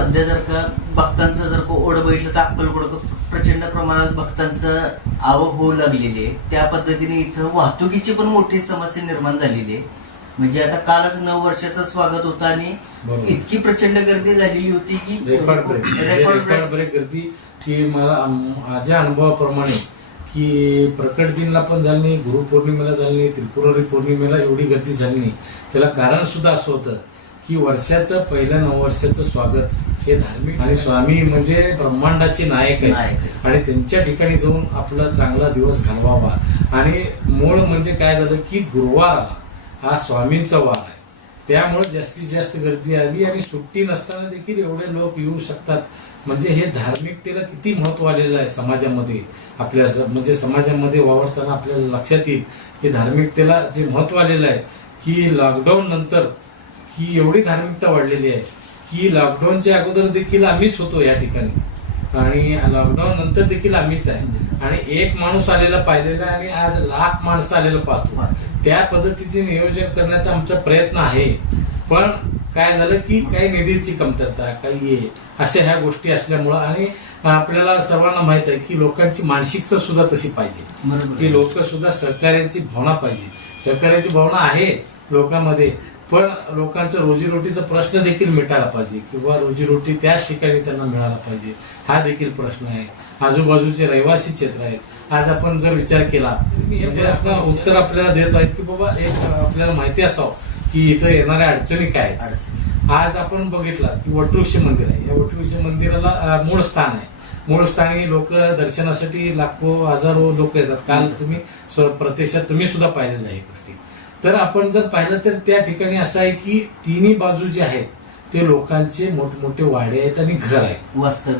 सध्या जर का भक्तांचं जर का ओढ बघितलं तर अक्कलकोट प्रचंड प्रमाणात भक्तांचं आवक होऊ लागलेली आहे. त्या पद्धतीने इथं वाहतुकीची पण मोठी समस्या निर्माण झालेली आहे. म्हणजे आता कालच नऊ वर्षाचं स्वागत होतं आणि. इतकी प्रचंड गर्दी झालेली होती की record break record break break गर्दी की मला माझ्या अनुभवाप्रमाणे की प्रकट दिनला पण झाली नाही गुरुपौर्णिमेला झाली नाही त्रिपुरारी पौर्णिमेला एवढी गर्दी झाली नाही. त्याला कारण सुद्धा असं होतं की वर्षाचं पहिल्या नववर्षाचं स्वागत. हे धार्मिक आणि स्वामी म्हणजे ब्रह्मांडाचे नायक आहेत. आणि त्यांच्या ठिकाणी जाऊन आपला चांगला दिवस घालवावा. आणि मूळ म्हणजे काय झालं की गुरुवार हा स्वामींचा वार आहे. त्यामुळे जास्तीत जास्त गर्दी आली आणि सुट्टी नसताना देखील एवढे लोक येऊ शकतात. म्हणजे हे धार्मिकतेला किती महत्त्व आलेलं आहे समाजामध्ये. आपल्या म्हणजे समाजामध्ये वावरताना आपल्याला लक्षात येईल. की धार्मिकतेला जे महत्त्व आलेलं आहे की लॉकडाऊन नंतर की एवढी धार्मिकता वाढलेली आहे की लॉकडाऊनच्या अगोदर देखील आम्हीच होतो या ठिकाणी. आणि लॉकडाऊन नंतर देखील आम्हीच आहे. आणि एक माणूस आलेला पाहिलेला आणि आज लाख माणसं आलेलं पाहतो. त्या पद्धतीचे नियोजन करण्याचा आमचा प्रयत्न आहे. पण काय झालं की काही निधीची कमतरता काही हे अशा ह्या गोष्टी असल्यामुळं आणि आपल्याला सर्वांना माहीत आहे की लोकांची मानसिकता सुद्धा तशी पाहिजे. की लोक सुद्धा सहकार्याची भावना पाहिजे. सहकार्याची भावना आहे लोकांमध्ये पण लोकांचा रोजीरोटीचा प्रश्न देखील मिटायला पाहिजे किंवा रोजीरोटी त्याच ठिकाणी त्यांना मिळाला पाहिजे हा देखील प्रश्न आहे. आजूबाजूचे रहिवासी क्षेत्र आहेत. आज आपण जर विचार केला म्हणजे आपण उत्तर आपल्याला देत आहेत की बाबा एक आपल्याला माहिती असावं की इथं येणाऱ्या अडचणी काय आहेत. आज आपण बघितलं की वटवृक्ष मंदिर आहे. या वटवृक्ष मंदिराला मूळ स्थान आहे. मूळ स्थानी लोक दर्शनासाठी लाखो हजारो लोक येतात. काल तुम्ही प्रत्यक्षात तुम्ही सुद्धा पाहिलेलं आहे तर आपण जर पाहिलं तर त्या ठिकाणी असं आहे की तिन्ही बाजू जे आहेत ते लोकांचे मोठमोठे वाडे आहेत आणि घर आहेत.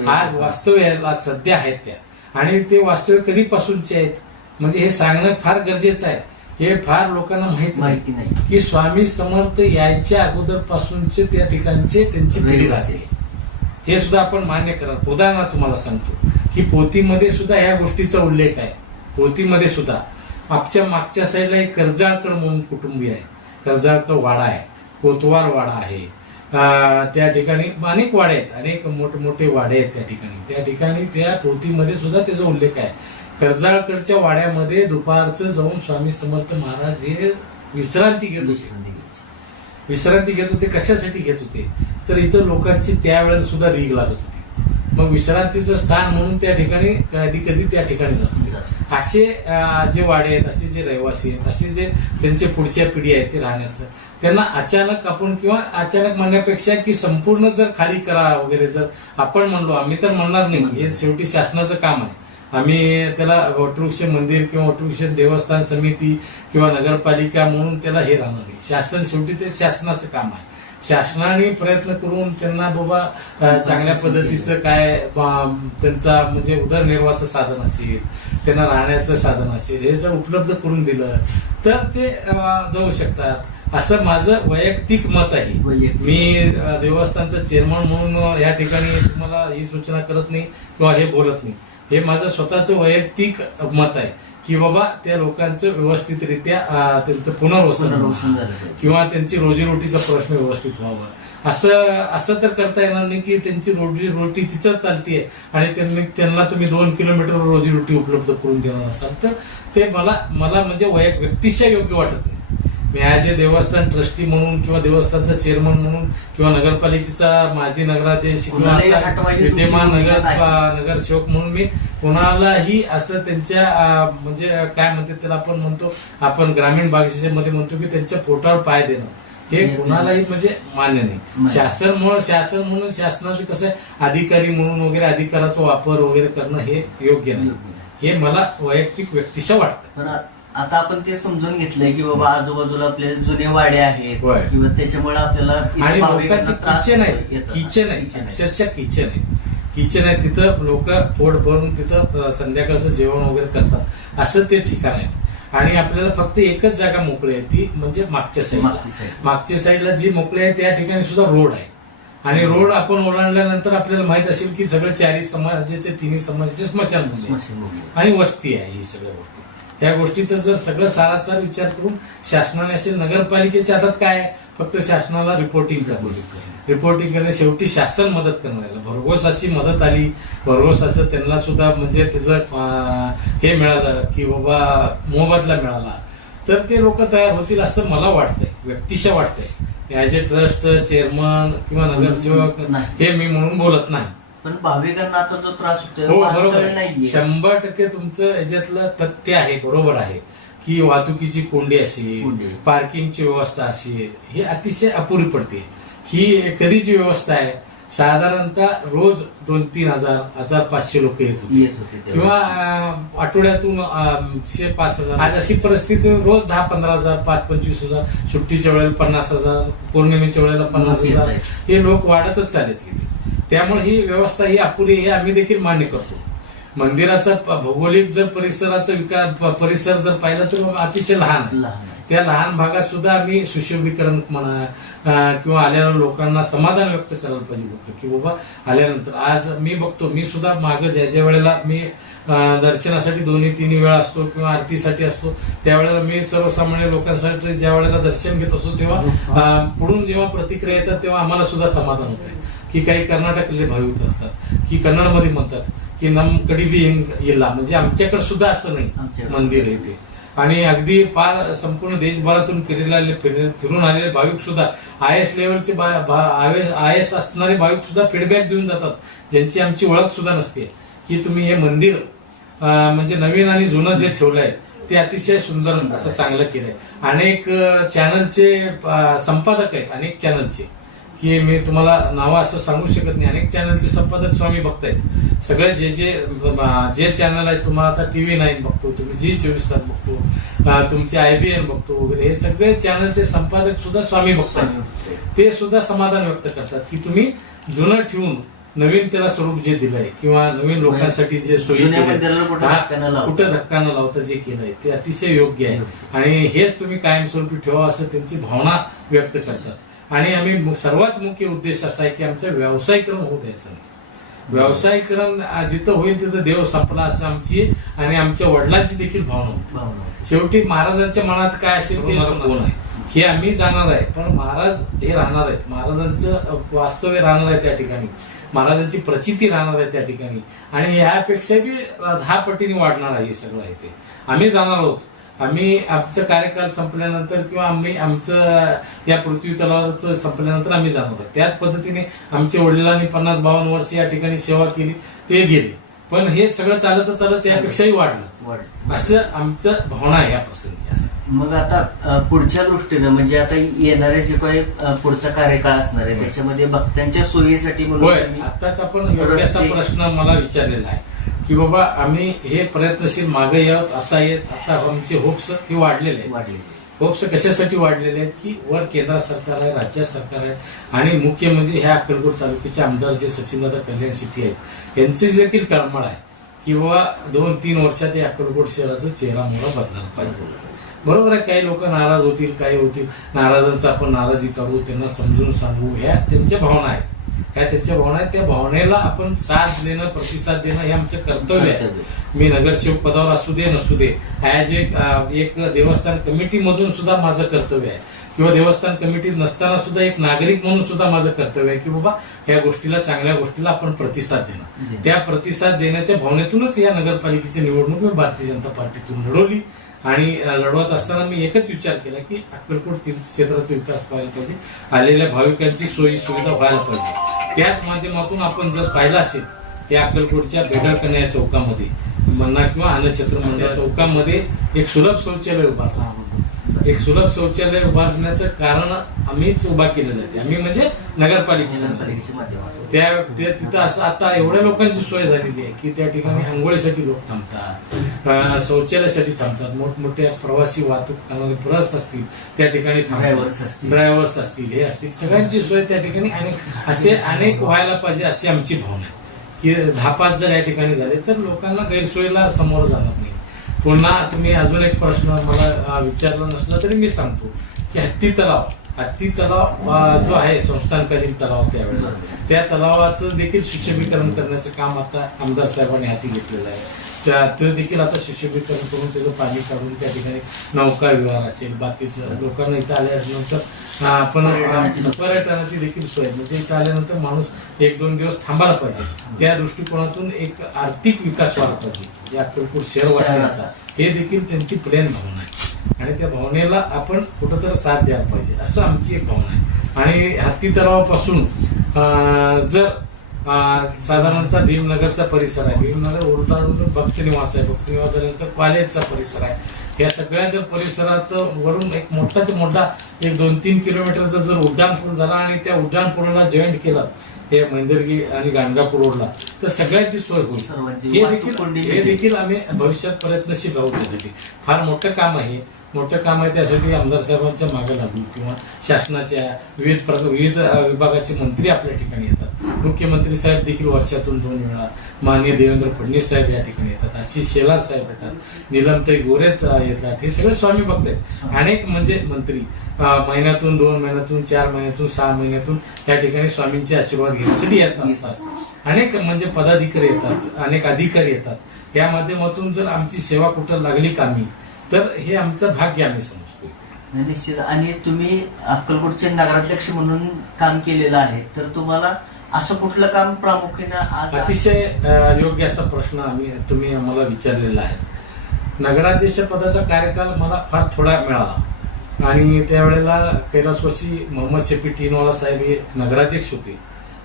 आज वास्तव्य सध्या आहेत त्या. आणि ते वास्तव्य कधीपासूनचे आहेत? म्हणजे हे सांगणं फार गरजेचं आहे. हे फार लोकांना माहीत माहिती नाही. की स्वामी समर्थ यायच्या अगोदर पासूनचे त्या ठिकाणचे त्यांची पिढी. राहते हे सुद्धा आपण मान्य करा उदाहरणार्थ तुम्हाला सांगतो की पोथीमध्ये सुद्धा ह्या गोष्टीचा उल्लेख आहे. पोथीमध्ये सुद्धा. मागच्या मागच्या साईडला एक कर्जाळकर म्हणून कुटुंबीय आहे. कर्जाळकर वाडा आहे. कोतवार वाडा आहे. त्या ठिकाणी अनेक वाडे आहेत. अनेक मोठमोठे वाडे आहेत त्या ठिकाणी. त्या ठिकाणी त्या पोथीमध्ये सुद्धा त्याचा उल्लेख आहे. कर्जाळकरच्या वाड्यामध्ये दुपारचं जाऊन स्वामी समर्थ महाराज हे विश्रांती घेत होते. विश्रांती घेत होते. कशासाठी घेत होते? तर इथं लोकांची त्यावेळेला सुद्धा रीग लागत होती. मग विश्रांतीचं स्थान म्हणून त्या ठिकाणी कधी कधी त्या ठिकाणी जातो. असे जे वाडे आहेत असे जे रहिवासी आहेत असे जे त्यांचे पुढच्या पिढी आहेत ते राहण्याचं. त्यांना अचानक आपण किंवा अचानक म्हणण्यापेक्षा की संपूर्ण जर खाली करा वगैरे जर आपण म्हणलो आम्ही तर म्हणणार नाही. हे शेवटी शासनाचं काम आहे. आम्ही त्याला वटवृक्ष मंदिर किंवा वटवृक्ष देवस्थान समिती किंवा नगरपालिका म्हणून त्याला हे राहणार नाही. शासन शेवटी ते शासनाचं काम आहे. शासनाने प्रयत्न करून त्यांना बाबा चांगल्या पद्धतीचं काय त्यांचा म्हणजे उदरनिर्वाहाचं साधन असेल त्यांना राहण्याचं साधन असेल हे जर उपलब्ध करून दिलं तर ते जाऊ शकतात. असं माझं वैयक्तिक मत आहे. मी देवस्थानचा चेअरमन म्हणून या ठिकाणी तुम्हाला ही सूचना करत नाही किंवा हे बोलत नाही. हे माझं स्वतःचं वैयक्तिक मत आहे. की बाबा त्या लोकांचं व्यवस्थितरित्या त्यांचं पुनर्वसन. किंवा त्यांची रोजीरोटीचा प्रश्न व्यवस्थित व्हावा असं असं तर करता येणार नाही की त्यांची रोजी रोटी तिचं चालतीये आणि त्यांनी त्यांना तुम्ही दोन किलोमीटर रोजीरोटी उपलब्ध करून देणार असाल तर ते मला मला म्हणजे वैयक व्यक्तिशः योग्य वाटत नाही मी ॲज ए देवस्थान ट्रस्टी म्हणून किंवा देवस्थानचा चेअरमन म्हणून किंवा नगरपालिकेचा माजी नगराध्यक्ष किंवा विद्यमान नगर. नगरसेवक म्हणून मी कोणालाही असं त्यांच्या म्हणजे काय म्हणते त्याला आपण म्हणतो आपण ग्रामीण भागाच्या मध्ये म्हणतो की त्यांच्या पोटावर पाय देणं. हे कोणालाही म्हणजे मान्य नाही. शासन म्हणून शासन म्हणून शासनाचं कसं अधिकारी म्हणून वगैरे अधिकाराचा वापर वगैरे करणं हे योग्य नाही. हे मला वैयक्तिक व्यक्तिशा वाटतं. आता आपण ते समजून घेतलंय की बाबा आजूबाजूला आपले जुने वाडे आहेत होय. किंवा त्याच्यामुळे आपल्याला इथे आणि भाविकांना लोकांचे त्रास किचन आहे येतो. किचन आहे. अक्षरशः किचन आहे किचन आहे तिथं लोक पोट भरून तिथं अं, संध्याकाळचं जेवण वगैरे करतात असं ते ठिकाण आहे आणि आपल्याला फक्त एकच जागा मोकळी आहे ती म्हणजे मागच्या साईडला मागची side. मागच्या साईडला जी मोकळी आहे त्या ठिकाणी सुद्धा रोड आहे आणि रोड आपण ओलांडल्यानंतर आपल्याला माहीत असेल की सगळं चारी समाजाचे तिन्ही समाजाचे स्मशानभूमी आहे. स्मशानभूमी. आणि वस्ती आहे ही सगळ्या गोष्टी या गोष्टीचा जर सगळं सारासार विचार करून शासनाने असेल नगरपालिकेच्या हातात काय? फक्त शासनाला रिपोर्टिंग करणे. रिपोर्टिंग करणे. शेवटी शासन मदत करणार आहे. भरघोस अशी मदत आली. भरघोस असं त्यांना सुद्धा म्हणजे त्याचं हे मिळालं की बाबा मोबदला मिळाला. तर ते लोक तयार होतील असं मला वाटतंय. व्यक्तिशा वाटतंय. ॲज ए ट्रस्ट चेअरमन किंवा नगरसेवक. हे मी म्हणून बोलत नाही. पण भाविकांना आता जो त्रास होतोय हो बरोबर. नाहीये शंभर टक्के तुमचं याच्यातलं तथ्य आहे बरोबर आहे की वाहतुकीची कोंडी असेल. पार्किंगची व्यवस्था असेल ही अतिशय अपुरी पडते ही कधीची व्यवस्था आहे साधारणतः रोज दोन तीन हजार हजार पाचशे लोक येत होते होते. किंवा आठवड्यातून पाच हजार आज अशी परिस्थिती रोज दहा पंधरा हजार पाच पंचवीस हजार सुट्टीच्या वेळेला पन्नास हजार पौर्णिमेच्या वेळेला पन्नास हजार. हे लोक वाढतच चालत गेले त्यामुळे ही व्यवस्था ही अपुरी हे आम्ही देखील मान्य करतो. मंदिराचा भौगोलिक जर परिसराचा विकास परिसर जर पाहिला तर अतिशय लहान आहे. आहे. त्या लहान भागात सुद्धा आम्ही सुशोभीकरण म्हणा किंवा आलेल्या लोकांना समाधान व्यक्त करायला पाहिजे लोक की बाबा आल्यानंतर आज मी बघतो मी सुद्धा मागं ज्या ज्या वेळेला मी दर्शनासाठी दोन्ही तिन्ही वेळा असतो किंवा आरतीसाठी असतो त्यावेळेला मी सर्वसामान्य लोकांसाठी ज्या वेळेला दर्शन घेत असतो तेव्हा अं, पुढून जेव्हा प्रतिक्रिया येतात तेव्हा आम्हाला सुद्धा समाधान होत की काही कर्नाटकातले भाविक असतात की कन्नडमध्ये म्हणतात की नम कडी बी इल्ला म्हणजे आमच्याकडे सुद्धा असं नाही. मंदिर आहे ते आणि अगदी फार संपूर्ण देशभरातून फिरलेले फिर- फिरून आलेले भाविक सुद्धा आय एस लेवलचे आय एस असणारे भाविक सुद्धा फीडबॅक देऊन जातात ज्यांची आमची ओळख सुद्धा नसते. की तुम्ही हे मंदिर म्हणजे नवीन आणि जुनं जे ठेवलंय ते अतिशय सुंदर असं चांगलं केलंय. अनेक चॅनलचे संपादक आहेत अनेक चॅनलचे की मी तुम्हाला नावं असं सांगू शकत नाही. अनेक चॅनलचे संपादक स्वामी बघतायत. सगळे जे जे जे चॅनल आहेत तुम्हाला आता टीव्ही नाईन बघतो तुम्ही जी चोवीस तास बघतो तुमचे आयबीएन बघतो वगैरे हे सगळे चॅनलचे संपादक सुद्धा स्वामी बघतायत. ते सुद्धा समाधान व्यक्त करतात की तुम्ही जुनं ठेवून नवीन त्याला स्वरूप जे दिलंय किंवा नवीन लोकांसाठी जे सोयी जुन्या केलंय, मंदिराला कुठं धक्का न लावता. कुठं धक्का न लावता जे केलंय ते अतिशय योग्य आहे. आणि हेच तुम्ही कायमस्वरूपी ठेवा असं त्यांची भावना व्यक्त करतात. आणि आम्ही सर्वात मुख्य उद्देश असा आहे की आमचं व्यावसायीकरण होऊ द्यायचं नाही. व्यावसायीकरण आ, जिथं होईल तिथं देव संपला असं आमची आणि आमच्या वडिलांची देखील भावना होती. शेवटी महाराजांच्या मनात काय असेल ते बरोबर कोण आहे. हे आम्ही जाणार आहे. पण महाराज हे राहणार आहेत. महाराजांचं वास्तव्य राहणार आहे त्या ठिकाणी. महाराजांची प्रचिती राहणार आहे त्या ठिकाणी. आणि ह्यापेक्षा बी दहा पटीने वाढणार आहे हे सगळं आहे ते. आम्ही जाणार आहोत. आम्ही आमचं कार्यकाल संपल्यानंतर किंवा आम्ही आमचं या पृथ्वी तलावाचं संपल्यानंतर आम्ही जाणार आहोत त्याच पद्धतीने आमच्या वडिलांनी पन्नास बावन्न वर्ष या ठिकाणी सेवा केली ते गेले. पण हे सगळं चालत चालत त्यापेक्षाही वाढलं. वाढ असं आमचं भावना आहे या प्रसंगी असं. मग आता पुढच्या दृष्टीनं म्हणजे आता येणारे जे काही पुढचा कार्यकाळ असणार आहे त्याच्यामध्ये भक्तांच्या सोयीसाठी म्हणून आताच आपण प्रश्न मला विचारलेला आहे. की बाबा आम्ही हे प्रयत्नशील मागे येत आता येत आता आमचे होप्स हे वाढलेले वाढलेली होप्स कशासाठी वाढलेले आहेत? की वर केंद्र सरकार आहे राज्य सरकार आहे आणि मुख्य म्हणजे ह्या अक्कलकोट तालुक्याचे आमदार जे सचिनदादा कल्याण शेट्टी आहेत यांची देखील तळमळ आहे. की बाबा दोन तीन वर्षात या अक्कलकोट शहराचा चेहरा मोहरा बदलायला पाहिजे. बरोबर आहे काही लोक नाराज होतील काही होतील. नाराजांचं आपण नाराजी काढू त्यांना समजून सांगू ह्या त्यांच्या भावना आहेत. ह्या त्यांच्या भावना आहेत? त्या भावनेला आपण साथ देणं प्रतिसाद देणं हे आमचं कर्तव्य आहे. मी नगरसेवक पदावर असू दे नसू दे ॲज एक एक देवस्थान कमिटी मधून सुद्धा माझं कर्तव्य आहे. किंवा देवस्थान कमिटीत नसताना सुद्धा एक नागरिक म्हणून सुद्धा माझं कर्तव्य आहे की बाबा ह्या गोष्टीला चांगल्या गोष्टीला आपण प्रतिसाद देणं. त्या प्रतिसाद देण्याच्या भावनेतूनच या नगरपालिकेची निवडणूक मी भारतीय जनता पार्टीतून लढवली. आणि लढवत असताना मी एकच विचार केला की अक्कलकोट तीर्थक्षेत्राचा विकास व्हायला पाहिजे. आलेल्या भाविकांची सोयी सुविधा व्हायला पाहिजे. त्याच माध्यमातून आपण जर पाहिलं असेल या अक्कलकोटच्या बेडरकण्या चौकामध्ये म्हणा किंवा अन्नछत्र मंडळ चौकामध्ये एक सुलभ शौचालय उभारला. एक सुलभ शौचालय उभारण्याचं कारण आम्हीच उभा केलेलं आहे. आम्ही म्हणजे नगरपालिकेचं नगरपालिकेच्या त्या त्या तिथं असं आता एवढ्या लोकांची सोय झालेली आहे की त्या ठिकाणी आंघोळीसाठी लोक थांबतात. शौचालयासाठी थांबतात. मोठमोठ्या प्रवासी वाहतूक बस असतील त्या ठिकाणी. ड्रायव्हर्स असतील. हे असतील. सगळ्यांची सोय त्या ठिकाणी अनेक असे अनेक व्हायला पाहिजे अशी आमची भावना आहे. की दहा पाच जर या ठिकाणी झाले तर लोकांना गैरसोयीला समोर जाणार नाही. पुन्हा तुम्ही अजून एक प्रश्न मला विचारला नसला तरी मी सांगतो की हत्ती तलाव हत्ती तलाव जो आहे संस्थानकालीन तलाव त्यावेळेला त्या तलावाचं देखील सुशोभीकरण करण्याचं काम आता आमदार साहेबांनी हाती घेतलेलं आहे. त्या ते देखील आता सुशोभीकरण करून त्याचं पाणी काढून त्या ठिकाणी नौका विहार असेल बाकीचं लोकांना इथं आल्यानंतर पण आपण पर्यटनाची देखील सोय म्हणजे इथं आल्यानंतर माणूस एक दोन दिवस थांबायला पाहिजे. त्या दृष्टिकोनातून एक आर्थिक विकास व्हायला पाहिजे. या अक्कलकोट शहरवासियांचा हे देखील त्यांची प्रेम भावना आहे. आणि त्या भावनेला आपण कुठंतरी साथ द्यायला पाहिजे. असं आमची एक भावना आहे. आणि हत्ती तलावापासून अं, जर साधारणतः भीमनगरचा परिसर आहे. भीमनगर ओरडानंतर भक्तनिवास आहे. भक्तनिवास झाल्यानंतर कॉलेजचा परिसर आहे. या सगळ्या जर परिसरात वरून एक मोठाच मोठा एक दोन तीन किलोमीटरचा जर उड्डाणपूल झाला आणि त्या उड्डाणपुलाला जॉईंट केलं हे मैंदरगी आणि गाणगापूर रोडला तर सगळ्यांची सोय होईल. हे देखील हे. देखील आम्ही भविष्यात प्रयत्नशील राहू त्यासाठी. फार मोठं काम आहे. मोठं काम आहे त्यासाठी आमदार साहेबांच्या मागे लागू किंवा शासनाच्या विविध प्रकार विविध विभागाचे मंत्री आपल्या ठिकाणी येतात. मुख्यमंत्री साहेब देखील वर्षातून दोन वेळा माननीय देवेंद्र फडणवीस साहेब या ठिकाणी येतात. आशिष शेलार साहेब येतात. निलमताई गोरेत येतात. हे सगळे स्वामी भक्त आहेत. अनेक म्हणजे मंत्री महिन्यातून दोन महिन्यातून चार महिन्यातून सहा महिन्यातून या ठिकाणी स्वामींचे आशीर्वाद घेण्यासाठी येत असतात. अनेक म्हणजे पदाधिकारी येतात अनेक अधिकारी येतात. या माध्यमातून जर आमची सेवा कुठं लागली कामी तर हे आमचं भाग्य आम्ही समजतो नाही, निश्चित. आणि तुम्ही अक्कलकोटचे नगराध्यक्ष म्हणून काम केलेलं आहे तर तुम्हाला असं कुठलं काम प्रामुख्यानं आज अतिशय अ, योग्य असा प्रश्न आम्ही तुम्ही आम्हाला विचारलेला आहे. नगराध्यक्ष पदाचा कार्यकाल मला फार थोडा मिळाला. आणि त्यावेळेला कैलासवासी मोहम्मद शफी टीनवाला साहेब हे नगराध्यक्ष होते.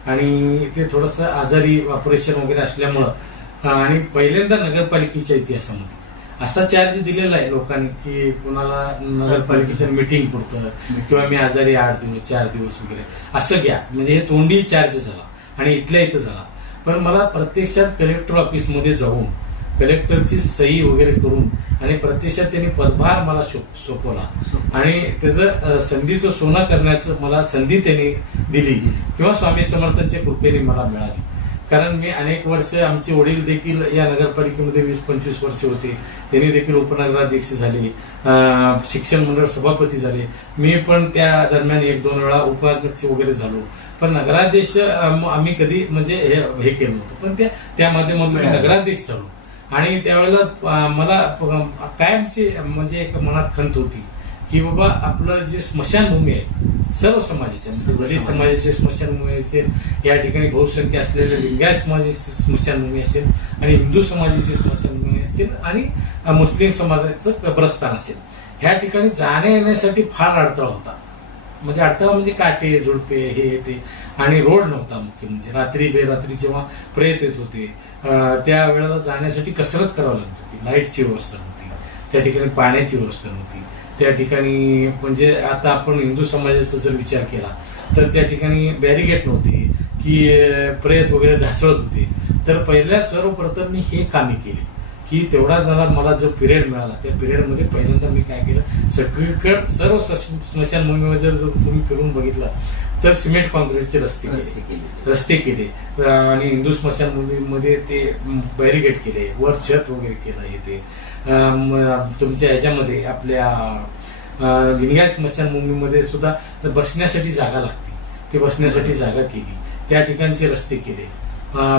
आणि ते थोडस आजारी ऑपरेशन वगैरे असल्यामुळं अ, आणि पहिल्यांदा नगरपालिकेच्या इतिहासामध्ये. असा चार्ज दिलेला आहे लोकांनी की कुणाला नगरपालिकेच्या मिटिंग पुरतं किंवा मी आजारी आठ दिवस चार दिवस वगैरे. असं घ्या. म्हणजे हे तोंडी चार्ज झाला आणि इथल्या इथं झाला. पण मला प्रत्यक्षात कलेक्टर ऑफिसमध्ये जाऊन कलेक्टरची सही वगैरे करून आणि प्रत्यक्षात त्यांनी पदभार मला सोप- सोपवला. आणि त्याचं संधीचं सोनं करण्याचं मला संधी त्यांनी दिली. किंवा स्वामी समर्थांच्या कृपेने मला मिळाली. कारण मी अनेक वर्ष आमचे वडील देखील या नगरपालिकेमध्ये वीस पंचवीस वर्ष होते. त्यांनी देखील उपनगराध्यक्ष झाले. शिक्षण मंडळ सभापती झाले. मी पण त्या दरम्यान एक दोन वेळा उपाध्यक्ष वगैरे झालो. पण नगराध्यक्ष आम्ही कधी म्हणजे हे हे केलं नव्हतं. पण त्या त्या माध्यमातून मी नगराध्यक्ष झालो. आणि त्यावेळेला मला कायमची म्हणजे एक मनात खंत होती. की बाबा आपलं जे स्मशानभूमी आहे सर्व समाजाचे म्हणजे दलित समाजाचे. स्मशानभूमी असेल या ठिकाणी बहुसंख्य असलेले लिंगायत समाजाची स्मशानभूमी असेल आणि हिंदू समाजाची स्मशानभूमी असेल आणि मुस्लिम समाजाचं कब्रस्तान असेल ह्या ठिकाणी जाण्या येण्यासाठी फार अडथळा होता. म्हणजे अडथळा म्हणजे काटे झुडपे हे ते. आणि रोड नव्हता मुख्य म्हणजे रात्री बेरात्री जेव्हा प्रेत येत होते अं, त्या वेळेला जाण्यासाठी कसरत करावी लागत होती लाईटची व्यवस्था नव्हती. त्या ठिकाणी पाण्याची व्यवस्था नव्हती. त्या ठिकाणी म्हणजे आता आपण हिंदू समाजाचा जर विचार केला तर त्या ठिकाणी बॅरिगेट नव्हते की अं, प्रेत वगैरे ढासळत होते. तर पहिल्या सर्वप्रथम मी हे कामे केली की तेवढा जरा मला जो पिरियड मिळाला त्या पिरियडमध्ये पहिल्यांदा मी काय केलं सगळीकडे सर्व स्मशानभूमीवर जर जर तुम्ही फिरून बघितलं तर सिमेंट कॉन्क्रीटचे रस्ते रस्ते केले. रस्ते केले. आणि हिंदू स्मशानभूमीमध्ये ते बॅरिगेट केले वर छत वगैरे केलं हे ते. तुमच्या ह्याच्यामध्ये आपल्या लिंगायत स्मशानभूमीमध्ये सुद्धा बसण्यासाठी जागा लागते. ते बसण्यासाठी जागा केली. त्या ठिकाणचे रस्ते केले.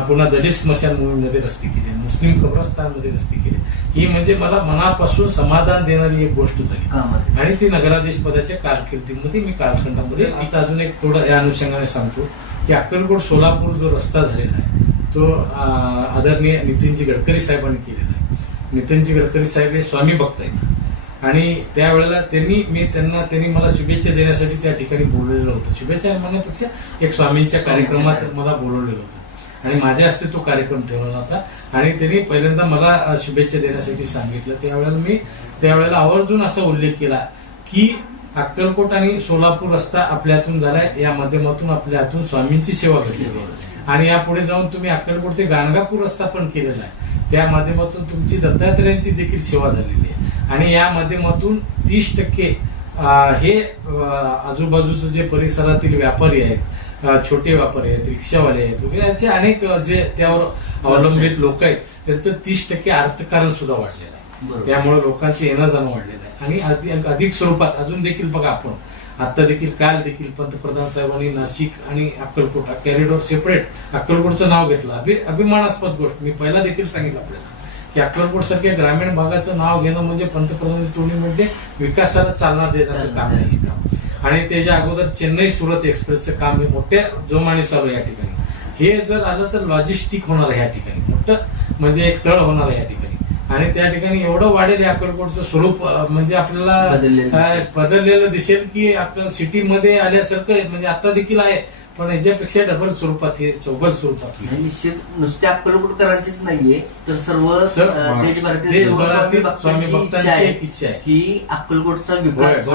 पुन्हा दलित स्मशानभूमीमध्ये रस्ते केले. मुस्लिम कब्रस्तानमध्ये रस्ते केले. ही म्हणजे मला मनापासून समाधान देणारी एक गोष्ट झाली. कामात आणि ती नगराधीश पदाच्या कारकिर्दीमध्ये मी कालखंडामध्ये आता अजून एक थोडं या अनुषंगाने सांगतो की अक्कलकोट सोलापूर जो रस्ता झालेला आहे तो आदरणीय नितीनजी गडकरी साहेबांनी केलेला आहे. नितीनजी गडकरी साहेब हे स्वामी भक्त आहेत. आणि त्यावेळेला त्यांनी मी त्यांना त्यांनी मला शुभेच्छा देण्यासाठी त्या ठिकाणी बोलवलेलं होतं. शुभेच्छा म्हणण्यापेक्षा एक स्वामींच्या कार्यक्रमात मला बोलवलेलं होतं. आणि माझ्या हस्ते तो कार्यक्रम ठेवलेला होता. आणि त्यांनी पहिल्यांदा मला शुभेच्छा देण्यासाठी सांगितलं. त्यावेळेला मी त्यावेळेला आवर्जून असा उल्लेख केला की अक्कलकोट आणि सोलापूर रस्ता आपल्या हातून झालाय या माध्यमातून आपल्या हातून स्वामींची सेवा आहे आणि यापुढे जाऊन तुम्ही अक्कलकोट ते गाणगापूर रस्ता पण केलेला आहे. त्या माध्यमातून तुमची दत्तात्रयांची देखील सेवा झालेली आहे. आणि या माध्यमातून तीस टक्के हे आजूबाजूचे जे परिसरातील व्यापारी आहेत छोटे व्यापारी आहेत रिक्षावाले आहेत वगैरे असे अनेक जे त्यावर अवलंबित लोक आहेत त्यांचं तीस टक्के अर्थकारण सुद्धा वाढलेलं आहे. त्यामुळे लोकांचं येणं जाणं वाढलेलं आहे. आणि अधिक स्वरूपात अजून देखील बघा आपण आता देखील काल देखील पंतप्रधान साहेबांनी नाशिक आणि अक्कलकोट कॅरिडॉर सेपरेट अक्कलकोटचं नाव घेतलं. अभि अभिमानास्पद गोष्ट. मी पहिला देखील सांगितलं आपल्याला की अक्कलकोट सारख्या ग्रामीण भागाचं नाव घेणं म्हणजे पंतप्रधान टोळीमध्ये विकासाला चालना देण्याचं काम आहे. आणि त्याच्या अगोदर चेन्नई सुरत एक्सप्रेसचं काम हे मोठ्या जोमाने चालू या ठिकाणी. हे जर आलं तर लॉजिस्टिक होणार आहे या ठिकाणी. मोठं म्हणजे एक तळ होणार आहे या ठिकाणी. आणि त्या ठिकाणी एवढं वाढेल अक्कलकोटचं स्वरूप म्हणजे आपल्याला बदललेलं दिसेल. बदललेलं दिसेल की आपल्या सिटीमध्ये आल्यासारखं आहे. म्हणजे आता देखील आहे पण याच्यापेक्षा डबल स्वरूपात हे चौबल स्वरूपात निश्चित नुसत्या अक्कलकोटकरांचीच नाहीये तर सर्व देशभरातील स्वामी भक्तांची इच्छा आहे एक इच्छा आहे की अक्कलकोटचा विकास.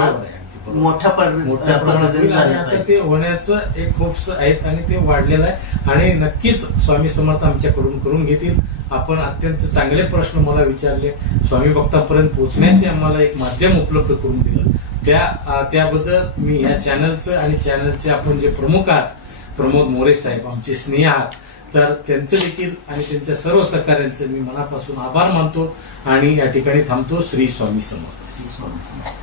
मोठ्या मोठ्या प्रमाणात. ते होण्याचं एक होप्स आहेत आणि ते वाढलेलं आहे आणि नक्कीच स्वामी समर्थ आमच्याकडून करून घेतील आपण अत्यंत चांगले प्रश्न मला विचारले. स्वामी भक्तांपर्यंत पोहोचण्याचे आम्हाला एक माध्यम उपलब्ध करून दिलं. त्या त्याबद्दल मी या चॅनलचं आणि चॅनलचे आपण जे प्रमुख आहात प्रमोद मोरे साहेब आमचे स्नेह आहात तर त्यांचं देखील आणि त्यांच्या सर्व सहकार्यांचं मी मनापासून आभार मानतो आणि या ठिकाणी थांबतो श्री स्वामी समोर श्री स्वामी समर्थ.